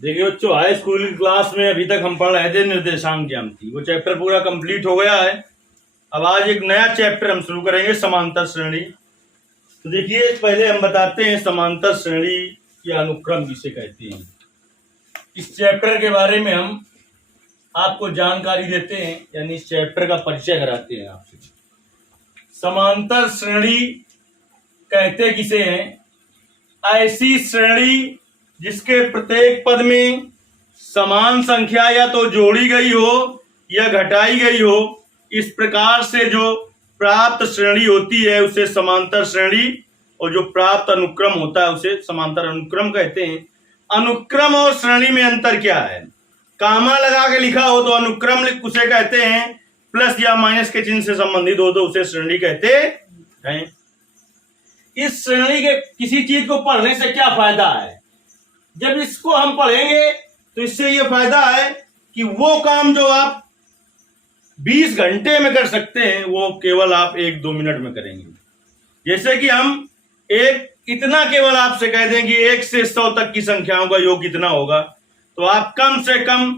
देखिए बच्चों, high school की क्लास में अभी तक हम पढ़ रहे थे निर्देशांक ज्यामिति। वो चैप्टर पूरा कंप्लीट हो गया है। अब आज एक नया चैप्टर हम शुरू करेंगे, समांतर श्रेणी। तो देखिए, पहले हम बताते हैं समांतर श्रेणी या अनुक्रम किसे कहते हैं। इस चैप्टर के बारे में हम आपको जानकारी देते हैं, यानी इस चैप्टर का परिचय कराते हैं आपसे। समांतर श्रेणी कहते किसे हैं? ऐसी श्रेणी जिसके प्रत्येक पद में समान संख्या या तो जोड़ी गई हो या घटाई गई हो, इस प्रकार से जो प्राप्त श्रेणी होती है उसे समांतर श्रेणी, और जो प्राप्त अनुक्रम होता है उसे समांतर अनुक्रम कहते हैं। अनुक्रम और श्रेणी में अंतर क्या है? कामा लगा के लिखा हो तो अनुक्रम उसे कहते हैं, प्लस या माइनस के चिन्ह से संबंधित हो तो उसे श्रेणी कहते हैं। इस श्रेणी के किसी चीज को पढ़ने से क्या फायदा है? जब इसको हम पढ़ेंगे तो इससे यह फायदा है कि वो काम जो आप 20 घंटे में कर सकते हैं वो केवल आप 1-2 मिनट में करेंगे। जैसे कि हम इतना केवल आपसे कह दें कि 1 से 100 तक की संख्याओं का योग कितना होगा, तो आप कम से कम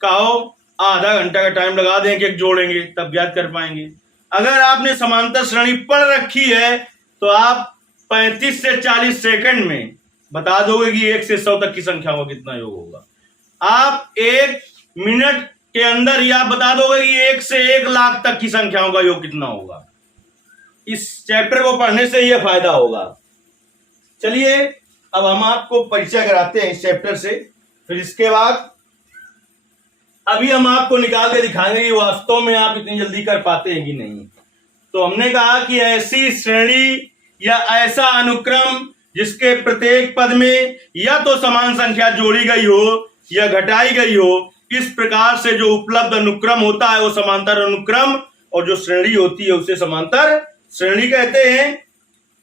कहो आधा घंटा का टाइम लगा दें कि जोड़ेंगे, तब याद कर पाएंगे। अगर आपने समांतर श्रेणी पढ़ रखी है तो आप 35 से 40 सेकंड में बता दोगे कि 1 से 100 तक की संख्याओं का कितना योग होगा। आप 1 मिनट के अंदर या बता दोगे कि 1 से 1 लाख तक की संख्याओं का योग कितना होगा। इस चैप्टर को पढ़ने से यह फायदा होगा। चलिए अब हम आपको परिचय कराते हैं इस चैप्टर से। फिर इसके बाद अभी हम आपको निकाल के दिखाएंगे कि वास्तव में आप इतनी जल्दी कर पाते हैं कि नहीं। तो हमने कहा कि ऐसी श्रेणी या ऐसा अनुक्रम जिसके प्रत्येक पद में या तो समान संख्या जोड़ी गई हो या घटाई गई हो, इस प्रकार से जो उपलब्ध अनुक्रम होता है वो समांतर अनुक्रम, और जो श्रेणी होती है उसे समांतर श्रेणी कहते हैं।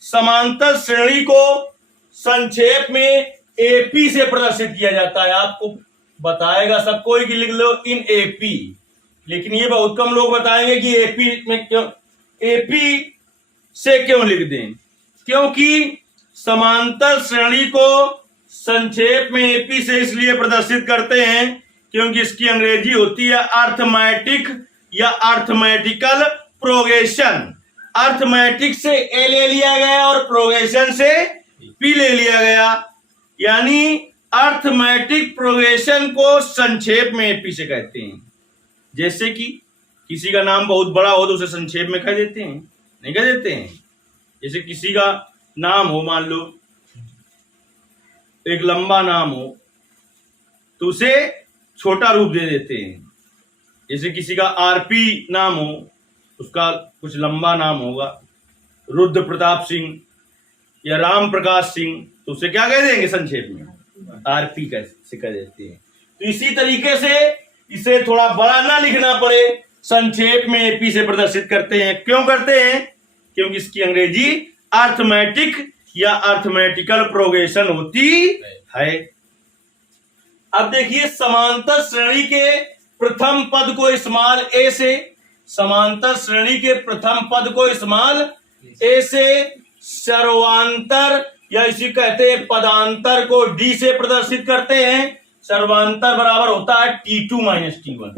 समांतर श्रेणी को संक्षेप में एपी से प्रदर्शित किया जाता है। आपको बताएगा सब कोई कि लिख लो इन एपी, लेकिन ये बहुत कम लोग बताएंगे कि एपी में क्यों, एपी से क्यों लिख दें। क्योंकि समांतर श्रेणी को संक्षेप में एपी से इसलिए प्रदर्शित करते हैं क्योंकि इसकी अंग्रेजी होती है अर्थमैटिक या अर्थमेटिकल प्रोग्रेशन। अर्थमैटिक से ए ले लिया गया और प्रोग्रेशन से पी ले लिया गया, यानी अर्थमैटिक प्रोग्रेशन को संक्षेप में एपी से कहते हैं। जैसे कि किसी का नाम बहुत बड़ा हो तो उसे संक्षेप में कह देते हैं, नहीं कह देते हैं। जैसे किसी का नाम हो, मान लो एक लंबा नाम हो तो उसे छोटा रूप दे देते हैं। जैसे किसी का आरपी नाम हो, उसका कुछ लंबा नाम होगा, रुद्र प्रताप सिंह या राम प्रकाश सिंह, तो उसे क्या कह देंगे संक्षेप में? आरपी से कह देते हैं। तो इसी तरीके से इसे थोड़ा बड़ा ना लिखना पड़े, संक्षेप में एपी से प्रदर्शित करते हैं। क्यों करते हैं? क्योंकि इसकी अंग्रेजी अर्थमेटिक या अर्थमेटिकल प्रोग्रेशन होती है। अब देखिए, समांतर श्रेणी के प्रथम पद को स्मॉल ए से, समांतर श्रेणी के प्रथम पद को स्मॉल ए से, सर्वांतर या इसी कहते हैं पदांतर को डी से प्रदर्शित करते हैं। सर्वांतर बराबर होता है T2 माइनस T1।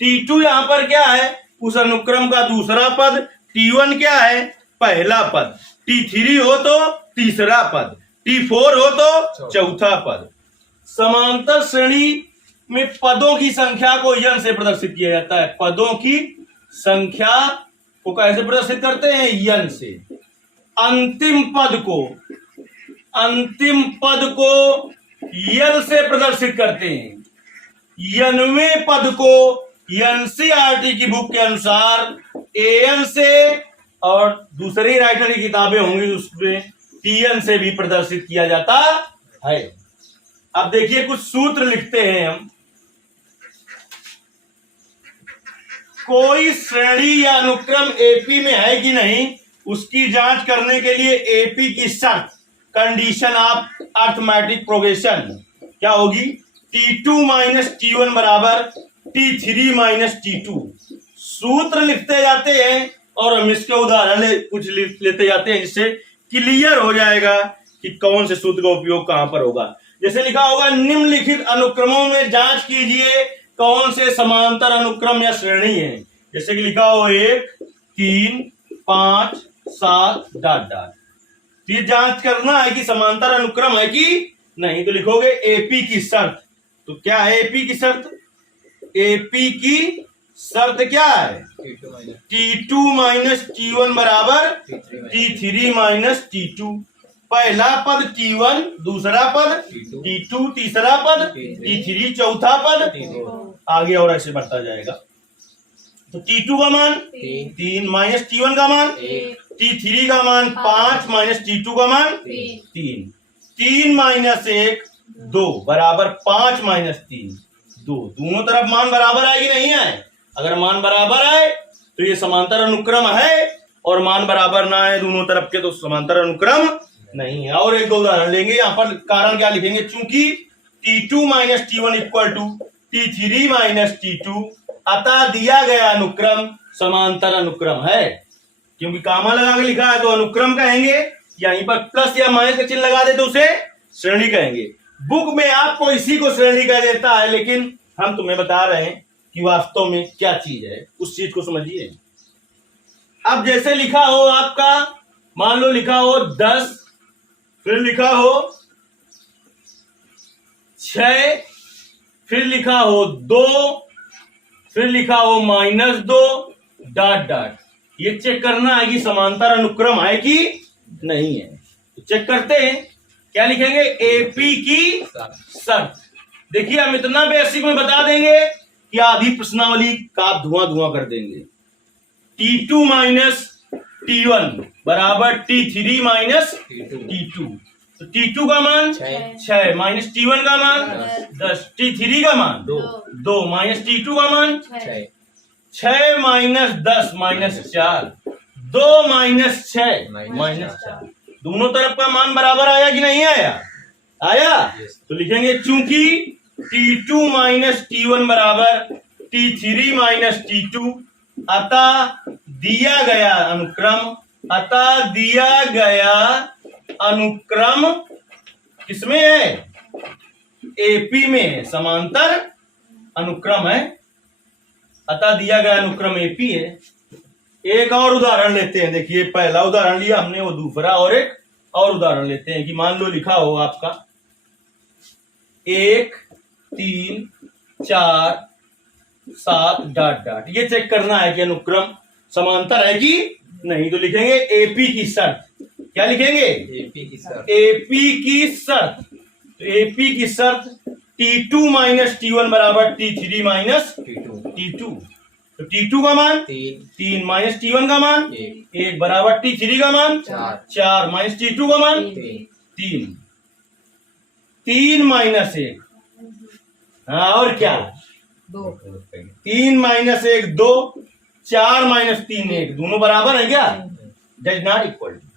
T2 यहां पर क्या है? उस अनुक्रम का दूसरा पद। T1 क्या है? पहला पद। T3 हो तो तीसरा पद, T4 हो तो चौथा पद। समांतर श्रेणी में पदों की संख्या को यन से प्रदर्शित किया जाता है। पदों की संख्या को कैसे प्रदर्शित करते हैं? यन से। अंतिम पद को यन से प्रदर्शित करते हैं। यनवें पद को एनसीईआरटी की बुक के अनुसार एन से, और दूसरी राइटर की किताबें होंगी उसमें टीएन से भी प्रदर्शित किया जाता है। अब देखिए, कुछ सूत्र लिखते हैं हम। कोई श्रेणी या अनुक्रम एपी में है कि नहीं, उसकी जांच करने के लिए एपी की शर्त, कंडीशन ऑफ अर्थमैटिक प्रोग्रेशन क्या होगी? T2 माइनस T1 बराबर T3 माइनस T2। सूत्र लिखते जाते हैं और हम इसके उदाहरण कुछ लेते जाते हैं, जिससे क्लियर हो जाएगा कि कौन से सूत्र का उपयोग कहां पर होगा। जैसे लिखा होगा निम्नलिखित अनुक्रमों में जांच कीजिए कौन से समांतर अनुक्रम या श्रेणी है। जैसे कि लिखा हो 1 3 5 7 डॉट डॉट। ये जांच करना है कि समांतर अनुक्रम है कि नहीं। तो लिखोगे एपी की शर्त। तो क्या है एपी की शर्त? एपी की शर्त क्या है? T2 माइनस T1 बराबर T3 माइनस T2। पहला पद T1, दूसरा पद T2, तीसरा पद T3, चौथा पद आगे और ऐसे बढ़ता जाएगा। तो T2 का मान 3 माइनस T1 का मान 1, T3 का मान 5 माइनस T2 का मान 3। 3 माइनस 1 2 बराबर 5 माइनस 3 2। दोनों तरफ मान बराबर आए कि नहीं आए? अगर मान बराबर आए तो ये समांतर अनुक्रम है, और मान बराबर ना आए दोनों तरफ के तो समांतर अनुक्रम नहीं है। और एक दो उदाहरण लेंगे। यहाँ पर कारण क्या लिखेंगे? चूंकि T2 minus T1 equal to T3 minus T2 अतः दिया गया अनुक्रम समांतर अनुक्रम है। क्योंकि कामा लगा के लिखा है तो अनुक्रम कहेंगे, यहीं पर प्लस या माइनस का चिन्ह लगा दे तो उसे श्रेणी कहेंगे। बुक में आपको इसी को श्रेणी कह देता है, लेकिन हम तुम्हें बता रहे हैं कि वास्तव में क्या चीज है, उस चीज को समझिए। अब जैसे लिखा हो आपका, मान लो लिखा हो 10, फिर लिखा हो 6, फिर लिखा हो 2, फिर लिखा हो -2 डॉट डॉट। ये चेक करना है कि समांतर अनुक्रम है कि नहीं है। तो चेक करते हैं। क्या लिखेंगे? एपी की शर्त। देखिए हम इतना बेसिक में बता देंगे कि आधी प्रश्नावली का आप धुआं धुआं कर देंगे। T2 माइनस T1 बराबर T3 माइनस T2। तो T2 का मान 6 माइनस T1 का मान 10, T3 का मान 2 माइनस T2 का मान 6 माइनस 10 माइनस 4 2 माइनस 6 माइनस 4। दोनों तरफ का मान बराबर आया कि नहीं आया? आया। तो लिखेंगे चूंकि T2 माइनस T1 बराबर T3 माइनस T2 अतः दिया गया अनुक्रम किसमें है? एपी में है, समांतर अनुक्रम है। अतः दिया गया अनुक्रम एपी है। एक और उदाहरण लेते हैं। देखिए पहला उदाहरण लिया हमने, वो दूसरा और एक और उदाहरण लेते हैं कि मान लो लिखा हो आपका 1 3 4 7 डॉट डॉट। ये चेक करना है कि अनुक्रम समांतर है कि नहीं। तो लिखेंगे एपी की शर्त। क्या लिखेंगे? एपी की शर्त। एपी की शर्त। तो एपी की शर्त T2 माइनस T1 बराबर T3 माइनस T2। तो T2 का मान 3 माइनस T1 का मान 1 बराबर T3 का मान 4 माइनस T2 का मान 3। 3 माइनस 1, हाँ और क्या? 3 माइनस 1 2, 4 माइनस 3 1। दोनों बराबर है क्या? Does not equal to.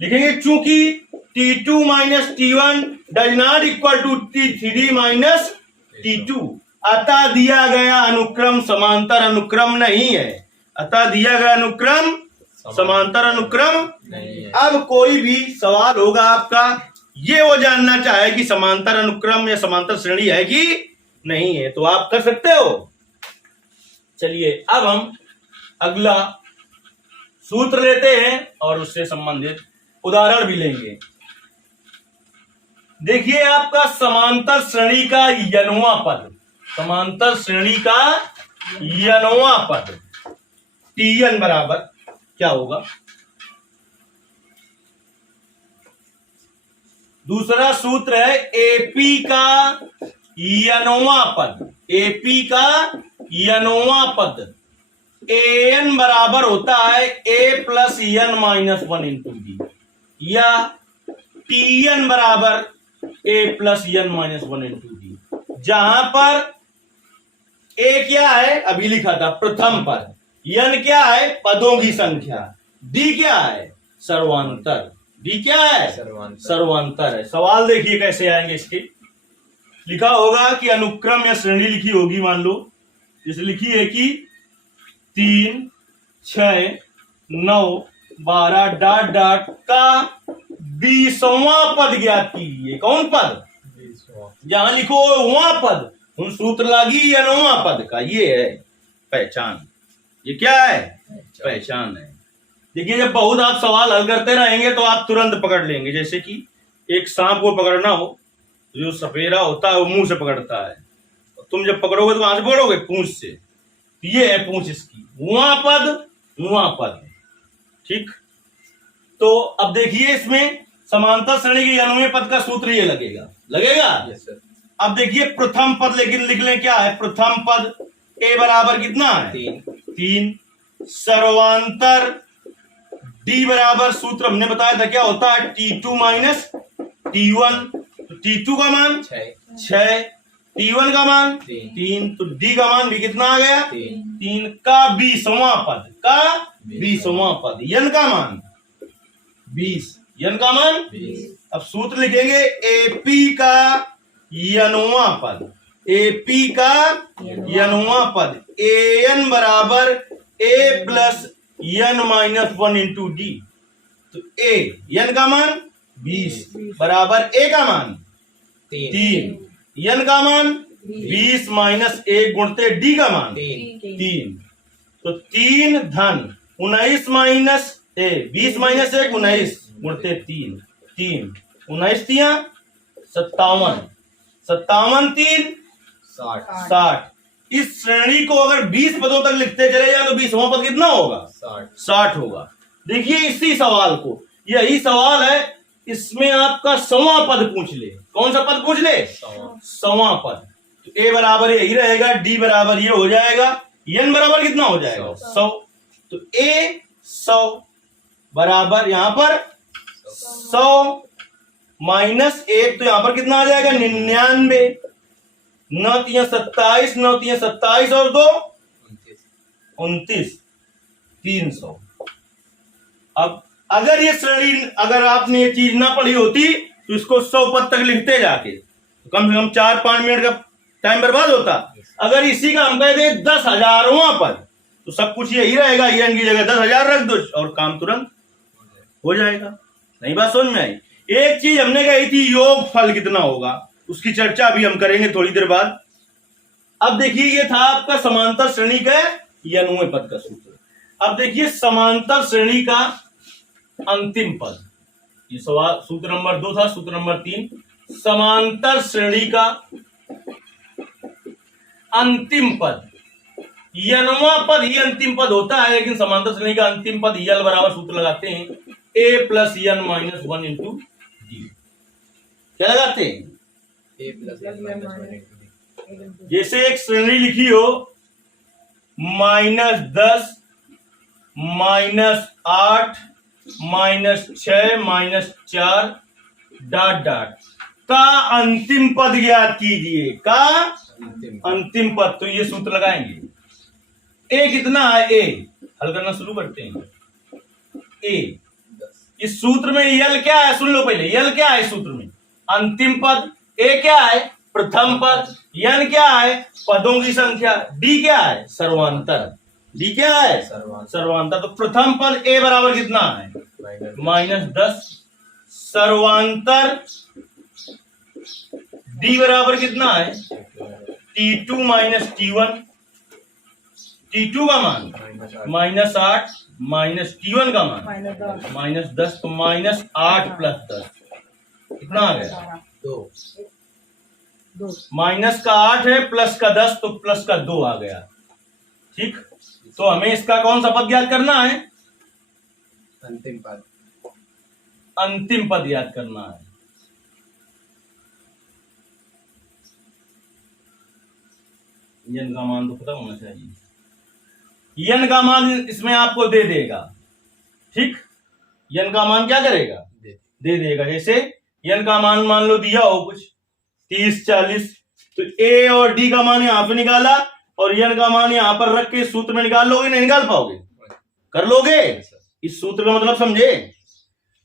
लिखेंगे चूंकि T2 minus T1 does not equal to T3 minus T2 अतः दिया गया अनुक्रम समांतर अनुक्रम नहीं है। अतः दिया गया अनुक्रम समांतर अनुक्रम नहीं है। अब कोई भी सवाल होगा आपका, ये वो जानना चाहे कि समांतर अनुक्रम या समांतर श्रेणी है कि नहीं है, तो आप कर सकते हो। चलिए अब हम अगला सूत्र लेते हैं और उससे संबंधित उदाहरण भी लेंगे। देखिए आपका समांतर श्रेणी का यनवा पद, समांतर श्रेणी का यनवा पद Tn बराबर क्या होगा? दूसरा सूत्र है एपी का यनवा पद। एपी का यनवा पद an बराबर होता है a plus n minus 1 into D, या Tn बराबर a plus n minus 1 into D. जहां पर a क्या है? अभी लिखा था प्रथम पद। n क्या है? पदों की संख्या। d क्या है? सर्वांतर। d क्या है? सर्वांतर है। सवाल देखिए कैसे आएंगे इसके। लिखा होगा कि अनुक्रम या श्रेणी लिखी होगी, मान लो जैसे लिखी है कि 3 6 9 12 डॉट डॉट का 20वां पद ज्ञात कीजिए। कौन पद? जहां लिखो वहां पद उन सूत्र लागी या नौवा पद का, ये है पहचान। ये क्या है? पहचान है। देखिए जब बहुत आप सवाल हल करते रहेंगे तो आप तुरंत पकड़ लेंगे। जैसे कि एक सांप को पकड़ना हो, जो सपेरा होता है वो मुंह से पकड़ता है, तुम जब पकड़ोगे तो कहां से पकड़ोगे? पूंछ से। ये है पूंछ इसकी, वहां पद। ठीक, तो अब देखिए इसमें समांतर श्रेणी के अनुमेय पद का सूत्र ये लगेगा। Yes sir. अब देखिए प्रथम पद, लेकिन लिख लें क्या है प्रथम पद? ए बराबर कितना है? 3। सर्वांतर डी बराबर, सूत्र हमने बताया था क्या होता है? T2 minus T1। तो T2 का मान 6, T1 का मान 3, तो D का मान भी कितना आ गया? 3 का 20वां पद, n का मान 20, n का मान 20। अब सूत्र लिखेंगे AP का यनवा पद, AP का यनवा पद, AN बराबर A plus n minus 1 into d. तो A n का मान 20 बराबर A का मान 3, n का मान 20 माइनस 1 गुणते D का मान 3। तो 3 धन 19 माइनस 20 माइनस 1 19 गुणते 3, 19 तिया 57, 57 3 60। इस श्रेणी को अगर 20 पदों तक लिखते चले जाए तो 20वां पद कितना होगा? 60 होगा। देखिए इसी सवाल को, यही सवाल है, इसमें आपका 100वां पद पूछ ले। कौन सा पद पूछ ले? 100वां पद। तो ए बराबर यही रहेगा, डी बराबर ये हो जाएगा, एन बराबर कितना हो जाएगा? 100। तो ए 100 बराबर यहां पर 100 माइनस 1, तो यहां पर कितना आ जाएगा? 99। 9 तिया 27, 9 तिया 27 और 2 29, 300। अब अगर ये श्रेणी, अगर आपने ये चीज ना पढ़ी होती तो इसको 100 पद तक लिखते जाके तो कम से कम 4-5 मिनट का टाइम बर्बाद होता। अगर इसी का हम कह दें 10,000वां पद तो सब कुछ यही रहेगा, एन की जगह 10,000 रख दो और काम तुरंत हो जाएगा। नहीं बात समझ में आई? एक चीज हमने कही थी, योग फल कितना होगा, उसकी चर्चा अभी हम करेंगे थोड़ी देर बाद। अब देखिए ये था आपका समांतर श्रेणी का यनुमेय पद का सूत्र। अब देखिए समांतर श्रेणी का अंतिम पद, ये सवाल सूत्र नंबर 2 था। सूत्र नंबर 3, समांतर श्रेणी का अंतिम पद, यनवा पद ही अंतिम पद होता है, लेकिन समांतर श्रेणी का अंतिम पद यल बराबर सूत्र लगाते हैं a plus n minus 1 into D. क्या लगाते हैं? A plus n minus 1 into D. जैसे एक श्रेणी लिखी हो -10 -8 -6 -4 डॉट डॉट का अंतिम पद ज्ञात कीजिए, का अंतिम पद। तो ये सूत्र लगाएंगे। ए कितना है? ए हल करना शुरू करते हैं। ए, इस सूत्र में यल क्या है? सुन लो पहले, यल क्या है सूत्र में? अंतिम पद। ए क्या है? प्रथम पद। यन क्या है? पदों की संख्या। डी क्या है? सर्वांतर। डी क्या है? सर्वांतर। तो प्रथम पद ए बराबर कितना है? -10। सर्वांतर डी बराबर कितना है? T2 minus T1। T2 का मान -8 माइनस T1 का मान -10। तो -8 प्लस 10 कितना आ गया? 2। माइनस का 8 है, प्लस का 10, तो प्लस का 2 आ गया। ठीक, तो हमें इसका कौन सा पद ज्ञात करना है? अंतिम पद। अंतिम पद ज्ञात करना है। यन का मान तो पता होना चाहिए। यन का मान इसमें आपको दे देगा। ठीक, यन का मान क्या करेगा? दे देगा। जैसे यन का मान मान लो दिया हो कुछ 30 40, तो ए और डी का मान यहां पे निकाला और यन का मान यहां पर रख के सूत्र में निकाल लोगे? नहीं निकाल पाओगे? कर लोगे? इस सूत्र का मतलब समझे?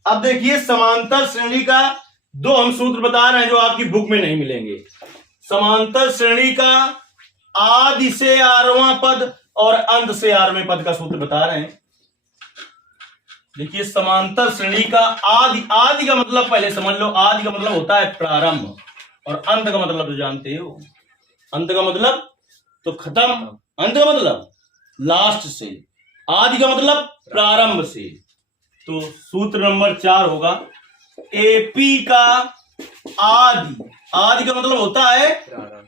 अब देखिए समांतर श्रेणी का 2 हम सूत्र बता रहे हैं जो आपकी बुक में नहीं मिलेंगे। समांतर श्रेणी का आदि से आरवां पद और अंत से आरवें पद का सूत्र बता रहे हैं। देखिए समांतर श्रेणी का आदि, आदि का मतलब पहले समझ लो, आदि का मतलब होता है प्रारंभ। और अंत का मतलब तो जानते हो, अंत का मतलब तो खत्म, अंत का मतलब लास्ट से, आदि का मतलब प्रारंभ से। तो सूत्र नंबर 4 होगा एपी का आदि, आदि का मतलब होता है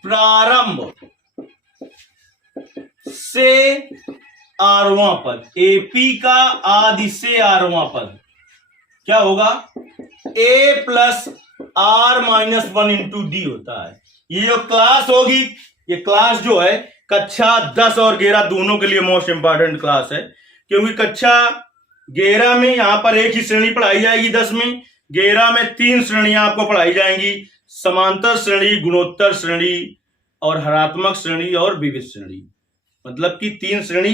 प्रारंभ से आरवां पद, एपी का आदि से आरवां पद क्या होगा, a plus r minus 1 into d होता है। ये जो क्लास होगी, ये क्लास जो है कक्षा 10 और 11 दोनों के लिए मोस्ट इंपॉर्टेंट क्लास है, क्योंकि कक्षा 11 में यहां पर एक ही श्रेणी पढ़ाई जाएगी, 10 में 11 में 3 श्रेणियां आपको पढ़ाई जाएंगी, समांतर श्रेणी, गुणोत्तर श्रेणी और हरात्मक श्रेणी और विविध श्रेणी। मतलब कि 3 श्रेणी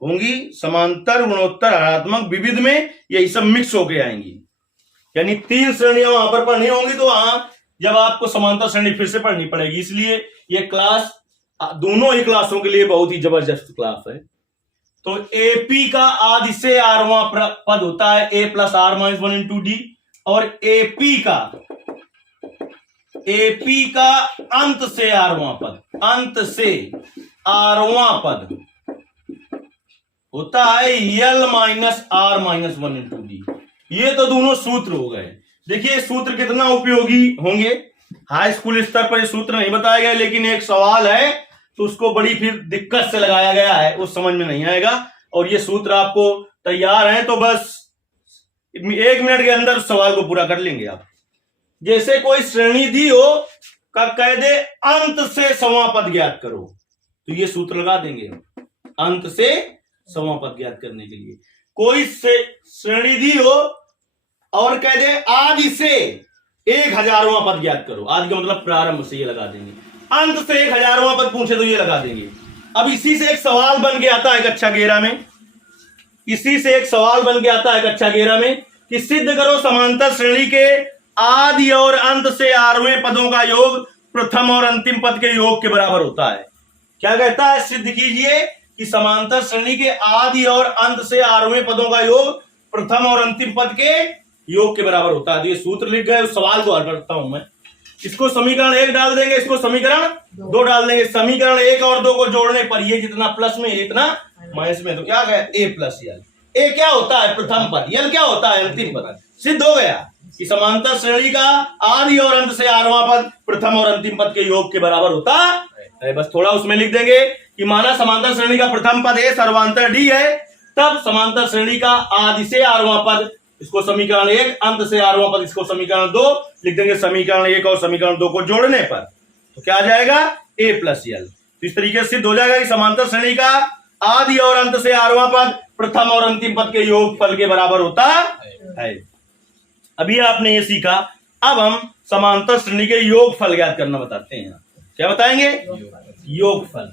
होंगी, समांतर, गुणोत्तर, हरात्मक, विविध में यही सब मिक्स होके आएंगी, यानी 3 श्रेणियां वहां पर पढ़नी होंगी। तो वहां जब आपको समांतर श्रेणी फिर से पढ़नी पड़ेगी, इसलिए ये क्लास दोनों ही क्लासों के लिए बहुत ही जबरदस्त क्लास है। तो एपी का आदि से आरवां पद होता है a plus r minus 1 into d, और एपी का अंत से आरवां पद, अंत से आरवां पद होता है l minus r minus 1 into d. ये तो दोनों सूत्र हो गए। देखिए सूत्र कितना उपयोगी होंगे, हाई स्कूल स्तर पर ये सूत्र नहीं बताया गया, लेकिन एक सवाल है तो उसको बड़ी फिर दिक्कत से लगाया गया है, उस समझ में नहीं आएगा। और ये सूत्र आपको तैयार है तो बस 1 मिनट के अंदर सवाल को पूरा कर लेंगे आप। जैसे कोई श्रेणी दी हो, कह दे अंत से सवां पद ज्ञात करो, तो ये सूत्र लगा देंगे अंत से सवां पद ज्ञात करने के लिए। कोई श्रेणी दी हो और कह दे आदि से 1000वां पद ज्ञात करो, आदि का मतलब प्रारंभ से, ये लगा देंगे। अंत से 1000वां पद पूछे तो ये लगा देंगे। अब इसी से एक सवाल बन के आता है कक्षा 11 में, इसी से एक सवाल बन के आता है कक्षा 11 में कि सिद्ध करो समांतर श्रेणी के आदि और अंत से 8वें पदों का योग प्रथम और अंतिम पद के योग के बराबर होता है। क्या कहता है, सिद्ध कीजिए कि समांतर श्रेणी के आदि और अंत से 8वें पदों का योग प्रथम और अंतिम पद के योग के बराबर होता है। तो ये सूत्र लिख गए, उस सवाल को हल करता हूं मैं। इसको समीकरण 1 डाल देंगे, इसको समीकरण 2 डाल देंगे। समीकरण 1 और 2 को जोड़ने पर ये जितना प्लस में इतना माइनस में, तो क्या गया ए प्लस यल। ए क्या होता है, प्रथम पद, यल क्या होता है, अंतिम पद। सिद्ध हो गया कि समांतर श्रेणी का आदि और अंत से 8वां पद प्रथम और अंतिम पद के योग के बराबर होता है। बस थोड़ा उसमें लिख देंगे कि माना समांतर श्रेणी का प्रथम पद ए सर्वांतर डी है, तब समांतर श्रेणी का आदि से 8वां पद, इसको समीकरण 1, अंत से 8वां पद, इसको समीकरण 2 लिख देंगे। समीकरण 1 और समीकरण 2 को जोड़ने पर तो क्या आ जाएगा, ए प्लस यल। तो इस तरीके से सिद्ध हो जाएगा कि समांतर श्रेणी का आदि और अंत से 8वां पद प्रथम और अंतिम पद के योग फल के बराबर होता है। अभी आपने ये सीखा, अब हम समांतर श्रेणी के योग फल ज्ञात करना बताते हैं। क्या बताएंगे, योग फल।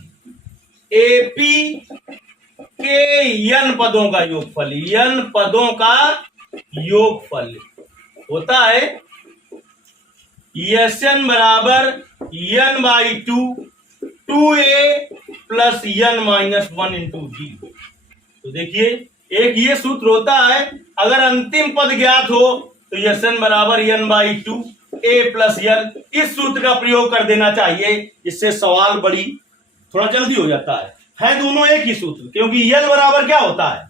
एपी के यन पदों का योगफल, यन पदों का योगफल होता है यन बराबर यन by 2a plus n minus 1 into d. तो देखिए एक ये सूत्र होता है, अगर अंतिम पद ज्ञात हो तो यन बराबर यन बाई 2a प्लस यन, इस सूत्र का प्रयोग कर देना चाहिए। इससे सवाल बड़ी थोड़ा जल्दी हो जाता है दोनों एक ही सूत्र, क्योंकि यल बराबर क्या होता है,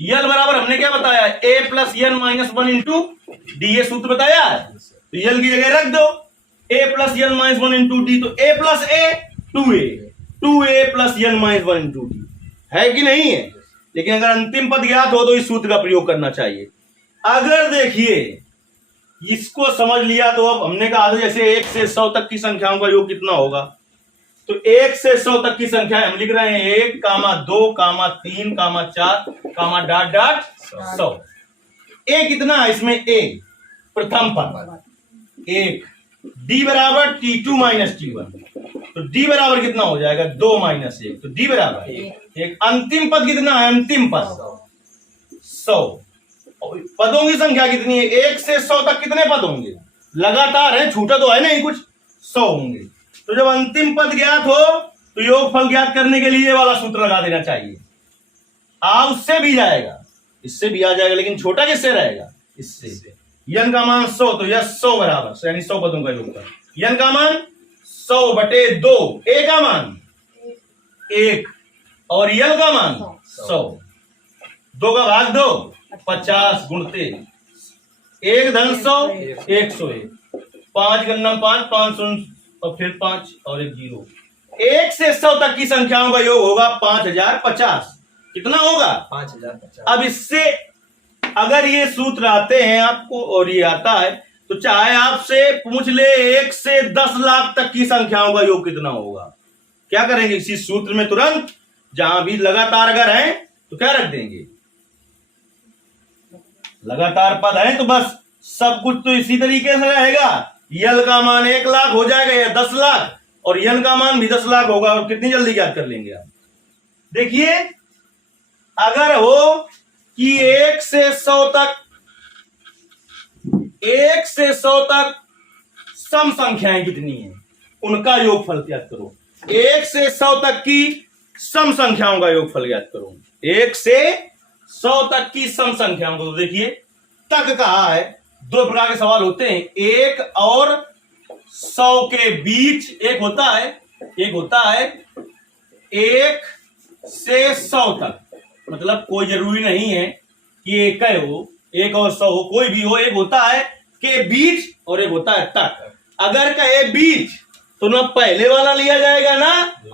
यल बराबर हमने क्या बताया, a plus n minus 1 into d, ये सूत्र बताया है। तो यल की जगह रख दो a plus n minus 1 into d, तो a plus a 2a plus n minus 1 into d है कि नहीं है। लेकिन अगर अंतिम पद ज्ञात हो तो इस सूत्र का प्रयोग करना चाहिए। अगर देखिए इसको समझ लिया तो अब हमने कहा जैसे 1 से 100 तक की संख्याओं का योग कितना होगा, तो 1 से 100 तक की संख्या हम लिख रहे हैं 1, 2, 3, 4, डॉट डॉट 100। ए कितना है इसमें, ए प्रथम पद 1, डी बराबर T2 माइनस T1, तो डी बराबर कितना हो जाएगा 2 माइनस 1, तो डी बराबर 1। अंतिम पद कितना है, अंतिम पद 100। पदों की संख्या कितनी है, 1 से 100 तक कितने पद होंगे, लगातार है, छूटा तो है नहीं कुछ, 100 होंगे। तो जब अंतिम पद ज्ञात हो तो योगफल ज्ञात करने के लिए वाला सूत्र लगा देना चाहिए। उससे भी जाएगा, इससे भी आ जाएगा, लेकिन छोटा किससे रहेगा, इससे। यन का मान 100, तो यह 100 बराबर यानी 100 पदों का योगफल। n का मान 100/2, a का मान 1 और l का मान 100। 2 का भाग 2 50 गुणते 1 धन 100 101, 5 गन्नम 5 500 और फिर 5 और एक 0। 1 से 100 तक की संख्याओं का योग होगा 5050। कितना होगा? 5050। अब इससे अगर ये सूत्र आते हैं आपको और ये आता है तो चाहे आपसे पूछ ले 1 से 10 लाख तक की संख्याओं का योग कितना होगा, क्या करेंगे? इसी सूत्र में तुरंत जहां भी लगातार अगर है तो क्या रख देंगे? लगातार पद है तो बस सब कुछ तो इसी तरीके से रहेगा। यल का मान 1 लाख हो जाएगा या 10 लाख और यन का मान भी 10 लाख होगा। और कितनी जल्दी याद कर लेंगे आप? देखिए अगर हो कि 1 से 100 तक सम संख्याएं कितनी हैं उनका योगफल ज्ञात करो। 1 से 100 तक की सम संख्याओं का योगफल ज्ञात करो। 1 से 100 तक की सम संख्याओं को तो देखिए तक कहा है। 2 प्रकार के सवाल होते हैं, 1 और 100 के बीच एक होता है 1 से 100 तक, मतलब कोई जरूरी नहीं है कि एक हो, 1 और 100 हो, कोई भी हो। एक होता है के बीच और एक होता है तक। अगर कहे बीच तो ना पहले वाला लिया जाएगा ना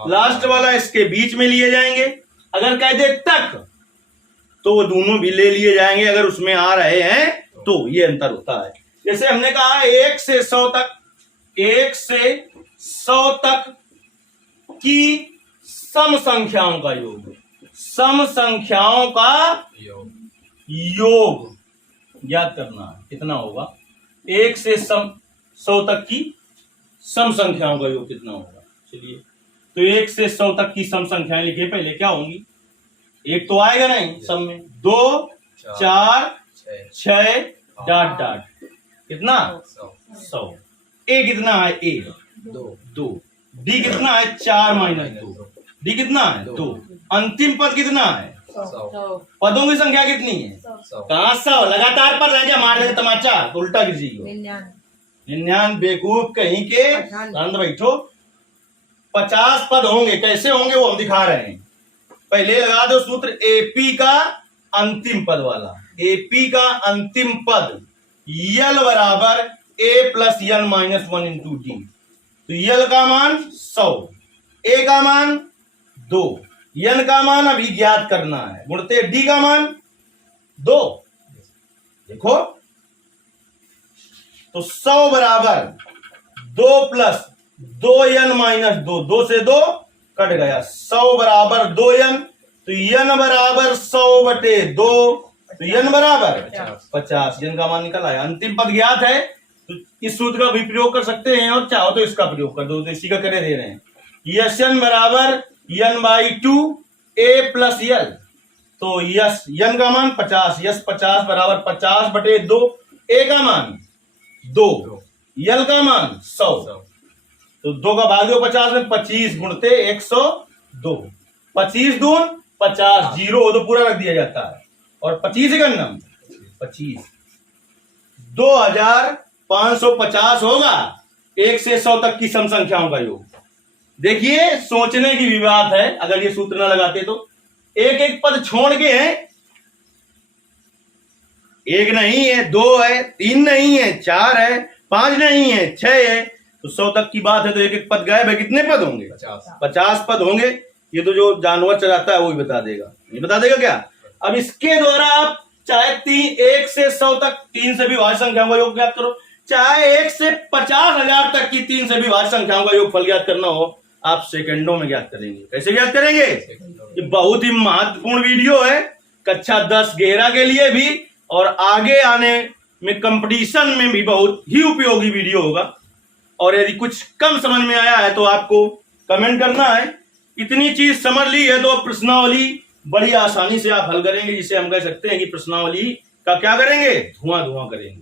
लास्ट वाला, इसके बीच में लिए जाएंगे। अगर कह दे तक तो वो दोनों भी ले लिए जाएंगे अगर उसमें आ रहे हैं तो। ये अंतर होता है। जैसे हमने कहा 1 से 100 तक, 1 से 100 तक की सम संख्याओं का योग, सम संख्याओं का योग ज्ञात करना है। कितना होगा? 1 से 100 तक की सम संख्याओं का योग कितना होगा? चलिए तो 1 से 100 तक की सम संख्याएं लिखिए। पहले क्या होंगी? एक तो आएगा नहीं सम में, 2 4 6 डाट डाट कितना? 100। ए कितना है? ए 2। डी कितना है? 4 - 2। डी कितना है? 2। अंतिम पद कितना है? 100। पदों की संख्या कितनी है? कहां 100? लगातार पद रह जा मार देगा तमाचा तो उल्टा किसी को 99 बेवकूफ कहीं के अंदर बैठो। 50 पद होंगे। कैसे होंगे वो हम दिखा रहे हैं। पहले लगा दो सूत्र एपी का अंतिम पद वाला। एपी का अंतिम पद यल बराबर a + n - 1 × d। तो यल का मान 100, a का मान 2, n का मान अभी ज्ञात करना है, गुणते d का मान 2। देखो तो 100 बराबर 2 + 2n - 2, 2 से 2 कट गया। 100 बराबर 2n तो n बराबर 100/2 तो n बराबर 50। n का मान निकल आया। अंतिम पद ज्ञात है तो इस सूत्र का भी प्रयोग कर सकते हैं और चाहो तो इसका प्रयोग कर दो। तो इसी का करे दे रहे हैं। यन बराबर n/2 a + l। तो यस n का मान 50, यस 50 बराबर 50/2, a का मान 2, l का मान 100। तो 2 का भाग दो 50 में, 25 गुणते 102। 25 दून 50, 0 हो तो पूरा रख दिया जाता है और 25 गन्नम 25, 2550 होगा 1 से 100 तक की सम संख्याओं का योग। देखिए सोचने की भी बात है। अगर ये सूत्र ना लगाते तो एक एक पद छोड़ के है, 1 नहीं है, 2 है, 3 नहीं है, 4 है, 5 नहीं है, 6 है, तो 100 तक की बात है तो एक एक पद गायब है। कितने पद होंगे? 50 पद होंगे। ये तो जो जानवर चलाता है वो ही बता देगा। ये बता देगा क्या? अब इसके द्वारा आप चाहे 1 से 100 तक 3 से भी भाज्य संख्याओं का योग ज्ञात करो, चाहे 1 से 50,000 तक की 3 से भी भाज्य संख्याओं का योग फल ज्ञात करना हो, आप सेकंडों में ज्ञात करेंगे। कैसे ज्ञात करेंगे? ये बहुत ही महत्वपूर्ण वीडियो है कक्षा 10 11 के लिए भी और आगे आने में कंपटीशन में भी बहुत ही उपयोगी वीडियो होगा। और यदि कुछ कम समझ में आया है तो आपको कमेंट करना है। इतनी चीज समझ ली है तो प्रश्नावली बड़ी आसानी से आप हल करेंगे, जिसे हम कह सकते हैं कि प्रश्नावली का क्या करेंगे? धुआं करेंगे।